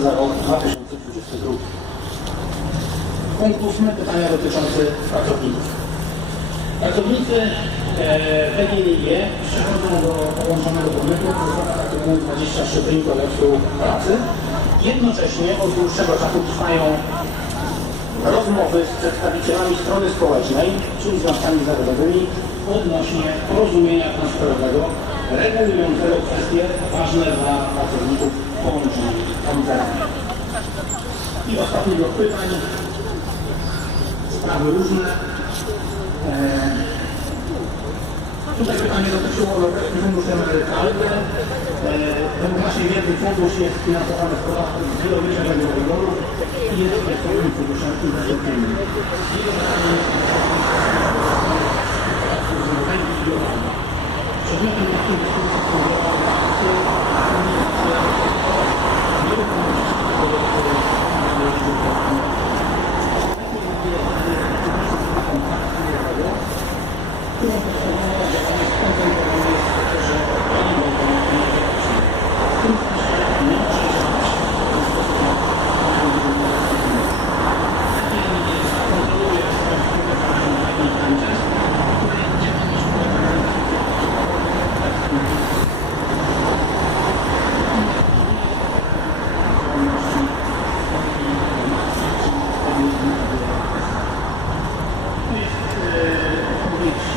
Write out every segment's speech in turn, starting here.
za rok 2022. Punkt ósmy, pytania dotyczące pracowników. Pracownicy e, PGNiG przychodzą do połączonego podmiotu wysokości artykułu 23 prym kodeksu pracy. Jednocześnie od dłuższego czasu trwają rozmowy z przedstawicielami strony społecznej, czyli związkami zawodowymi, odnośnie porozumienia transferowego regulującego kwestie ważne dla pracowników połączonych koncerny. I ostatni blok pytań, sprawy różne. Eee, Tutaj pytanie dotyczyło Funduszu Emerytalnego. Według naszej wiedzy fundusz jest finansowany z podatku z wydobycia węglowego i jest państwowym funduszem inwestycyjnym.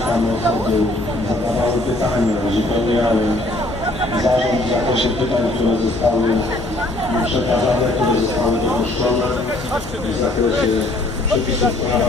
same osoby zadawały pytania, uzupełniały zarząd w zakresie pytań, które zostały przekazane, które zostały dopuszczone w zakresie przepisów prawa